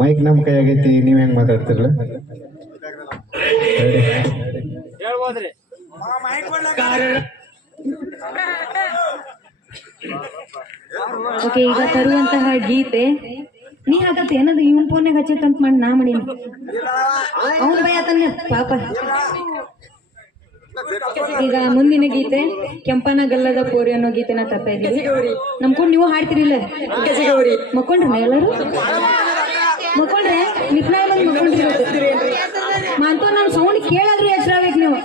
Mic ನಮ್ ಕೈ ಆಗೈತಿ ನೀವ್ ಹೆಂಗ್ ಮಾತಾಡ್ತಿರ್ಲ? ಓಕೆ ಈಗ ತರುವಂತಹ ಗೀತೆ. ನೀ ಹಾಕತ್ತೆ ಏನದು ಇವನ್ ಫೋನ್ಯಾಗ ಹಚ್ಚೈತಂತ ಮಾಡಿ ನಾ ಮಾಡೀನಿ ಅವನ್ ಭಯ ತಾನೆ ಪಾಪ. ಈಗ ಮುಂದಿನ ಗೀತೆ ಕೆಂಪನ ಗಲ್ಲದ ಪೋರಿ ಅನ್ನೋ ಗೀತೆನ ತಪ್ಪ ಇದೀವಿ ನಮ್ಕೊಂಡು ನೀವು ಹಾಡ್ತಿರಿಲ್ಲ? ಮಕ್ಕೊಂಡ್ರಿ ಎಲ್ಲರೂ? ಮಕ್ಕೊಂಡ್ರೆ ನಿಪ್ನಾಗ ಮಕ್ಕೊಂಡ್ರಿ ಮಾಂತ ನಾನು ಸೌಂಡ್ ಕೇಳಾದ್ರೂ ಹೆಸರಾಗ್ಬೇಕು ನೀವು.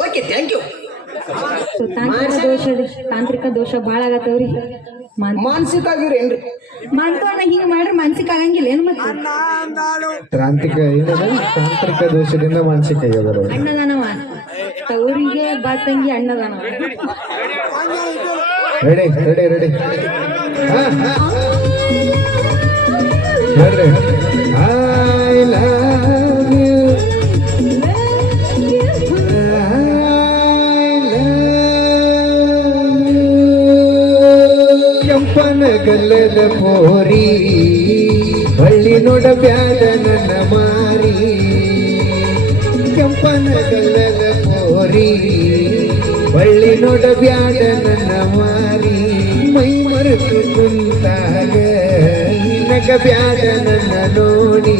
ಓಕೆ ಥ್ಯಾಂಕ್ ಯು ಸೊ ತಾಂತ್ರಿಕ ದೋಷ ತಾಂತ್ರಿಕ ದೋಷ ಭಾಳ ಆಗತ್ತವ್ರಿ. ಮಾನ್ ಮಾನಸಿಕ ಆಗಿರೇನ್ರಿ ಮಾಂತವನ್ನ ಹಿಂಗ ಮಾಡ್ರಿ ಮಾನಸಿಕ ಆಗಂಗಿಲ್ಲ ಏನ್ ಮತ್ತೆ? ತಾಂತ್ರಿಕ ಏನದ ತಾಂತ್ರಿಕ ದೋಷದಿಂದ ಮಾನಸಿಕ ಆಗ್ಯದಾರ ಅವ್ರು. ಅಣ್ಣದಾನವ ತವರಿಗೆ ಬಾತಂಗಿ ಅಣ್ಣದಾನವ ರೆಡಿ ರೆಡಿ ರೆಡಿ ಹೇಳ್ರಿ ಗಲ್ಲದ ಪೋರಿ ಹಳ್ಳಿ ನೋಡ ಬ್ಯಾಡ ನನ್ನ ಮಾರಿ. ಕೆಂಪನ ಗಲ್ಲದ ಪೋರಿ ಬಳ್ಳಿ ನೋಡ ಬ್ಯಾಡ ನನ್ನ ಮಾರಿ. ಮೈ ಮರೆತು ಕುಂತಾಗ ನಗ ಬ್ಯಾಡ ನನ್ನ ನೋಡಿ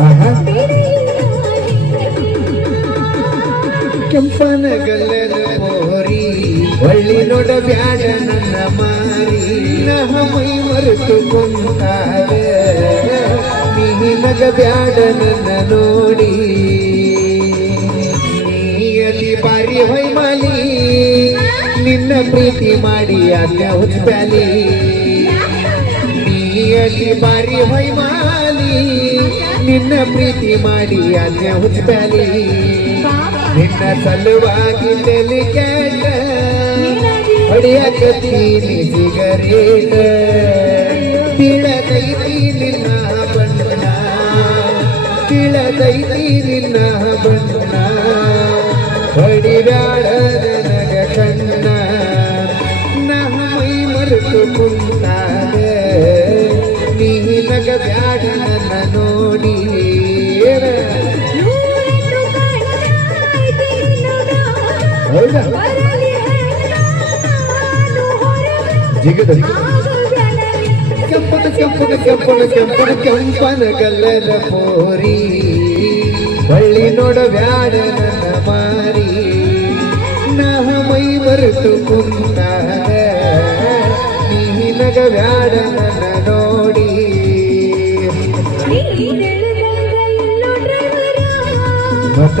ಆಹಾ. ಕೆಂಪನ ಗಲ್ಲದ ಮೋರಿ ಒಳ್ಳಿ ನೋಡ ಬ್ಯಾಡ ನನ್ನ ಮಾರಿ ನಹ ಮೈ ಮರೆತು ಕುಂತಾಗ ನಿನಗ ಬ್ಯಾಡ ನನ್ನ ನೋಡಿ ನೀಯಲ್ಲಿ ಬಾರಿ ಹೊಯ್ಮಾಲಿ ನಿನ್ನ ಪ್ರೀತಿ ಮಾಡಿ ಅಲ್ಲ ಹುಚ್ಚಾಲಿ ನೀಯಲ್ಲಿ ಬಾರಿ ಹೊಯ್ಮಾಲಿ ನಿನ್ನ ಪ್ರೀತಿ ಮಾಡಿ ಅಲ್ಲ ಹುಚ್ಚಾಲಿ ನಿನ್ನ ಸಲುವಾಗಿ ತಲೆ ಕೆಟ್ಟ ಹೊಡಿಯಕತ್ತೀನಿ ಸಿಗರೇಟ್. ತಿಳದೈತಿ ನಿನ್ನ ಬಣ್ಣ. ತಿಳದೈತಿ ನಿನ್ನ ಬಣ್ಣ. ಹೊಡಿದಾಡ ನನಗ ಕಣ್ಣ. ನಾ ಮೈ ಕುಂತಾಗ ಜಿಗದ ಕೆಂಪನ ಕೆಂಪನ ಕೆಂಪನ ಕೆಂಪನ ಕೆಂಪನ ಪೋರಿ ಬಳ್ಳಿ ನೋಡ. ಬ್ಯಾಡ ನನ್ನ ಮಾರಿ ನಹ ಮೈ ಮರೆತು ಕುಂತಾಗ ನೀನಗ ಬ್ಯಾಡ ನನ್ನ ನೋಡಿ ಮತ್ತ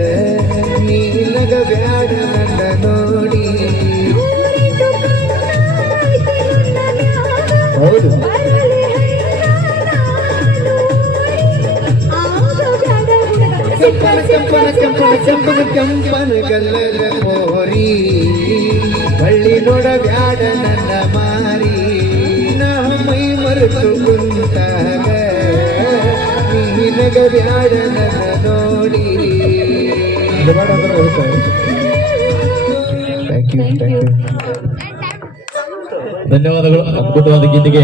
ಹೌದು. ಕೆಂಪನ ಕೆಂಪನ ಕೆಂಪನ ಕೆಂಪನ ಕೆಂಪನ ಗಲ್ಲದ ಮೋರಿ. ಬಳ್ಳಿ ನೋಡ ಬ್ಯಾಡ ನನ್ನ ಮಾರಿ. ನಾ ಮೈ ಮರೆತು ಕುಂತಾಗ. ನಿನಗ ಬ್ಯಾಡ ನನ್ನ ನೋಡಿ. ಥ್ಯಾಂಕ್ ಯು ಥ್ಯಾಂಕ್ ಯು ಧನ್ಯವಾದಗಳು. ಅದ್ಭುತವಾದ ಗೀತೆಗೆ